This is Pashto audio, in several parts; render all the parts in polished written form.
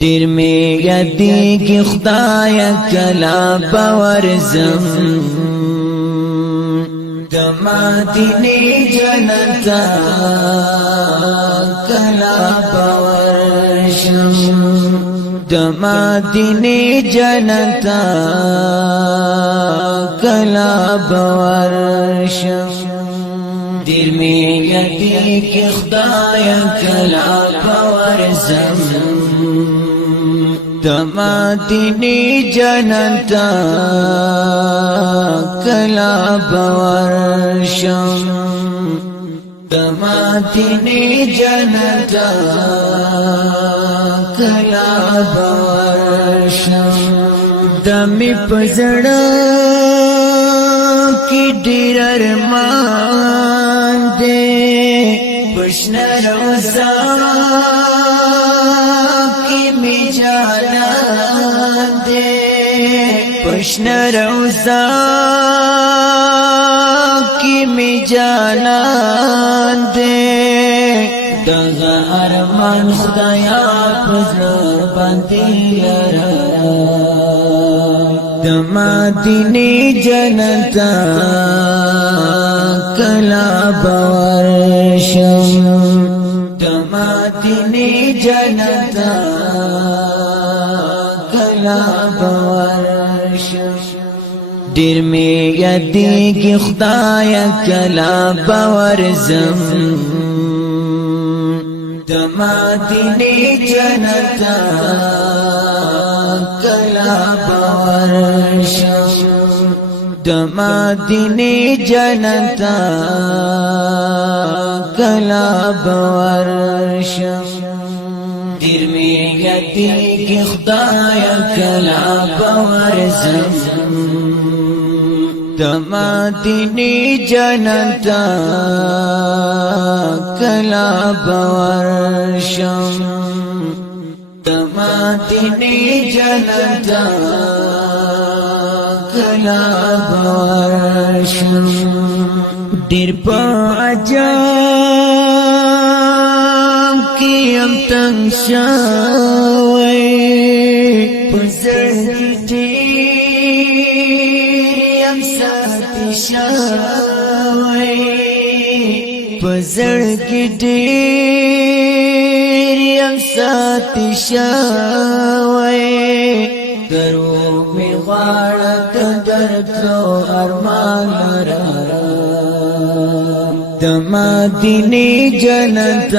دیر می یادیږي خدای کلا باورزم د مدینه جنت کلا باورشم د مدینه جنت کلا باورشم دیر می یادیږي خدای کلا باورزم د مدینه جنت کلا باورشم د مدینه جنت کلا باورشم د می پزړه کی ډیر ارمان دې پښنه روزا می جانان دے پشن روزا کی می جانان دے دغا ارمان خدایا پزر باندی لرا د مدینه جنت کلا باورشم د مدینه جنت کلا باورشم دیر می یادیږي خدای کلا باورزم د مدینه جنت کلا باورشم د مدینه جنت کلا باورشم دیر می یادیږي خدای کلا باورزم د مدینه جنت کلا باورشم د مدینه جنت کلا باورشم دیر په عجب کیم تنگ شوی پزر دیم ساتی شوی پزر دیم ساتی شوی درو می غاړه درکو ارمان را د مدینه جنت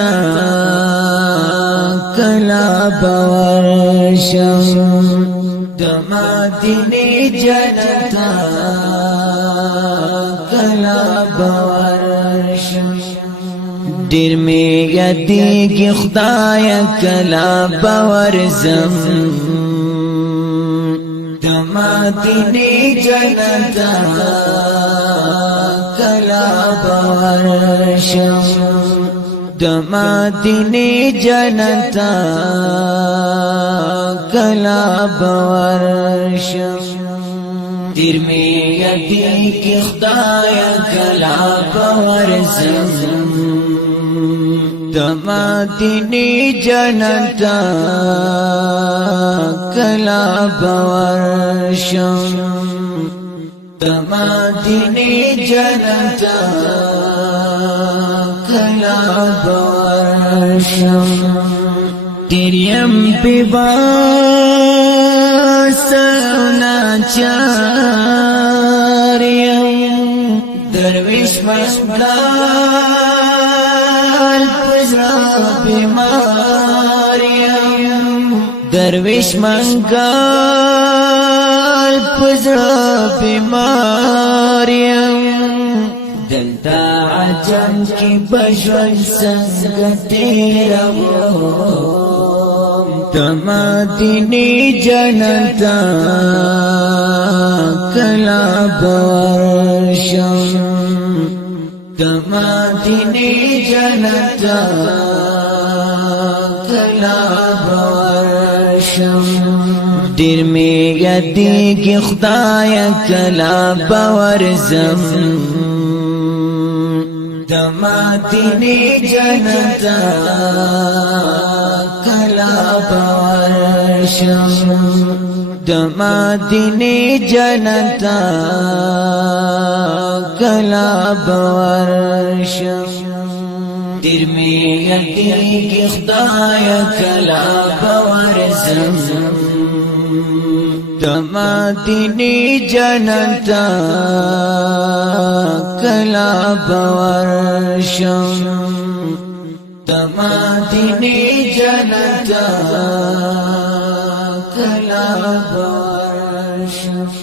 کلا باورشم د مدینه جنت کلا باورشم دیر می یادیږي خدای کلا باورزم د مدینه جنت کلا باورشم د مدینه جنت کلا باورشم دیر می یادیږي خدای کلا باورزم د مدینه جنت کلا باورشم د مدینه جنت کلا باورشم تیریم پیباسونا چاریم درویش مشملال پزرا بیماریم درویش منگال پزرا بیماریم دلتا عجم کی بجول سنگتیرم د مدینه جنت کلا باورشم د مدینه جنت کلا باورشم دیر می یادیږي خدای کلا باورزم د مدینه جنت کلا کلا بورشم د مدینه جنت کلا بورشم دیر می یقین خدای کلا بورشم د مدینه جنت کلا بورشم د مدینه جنت کلا بورشم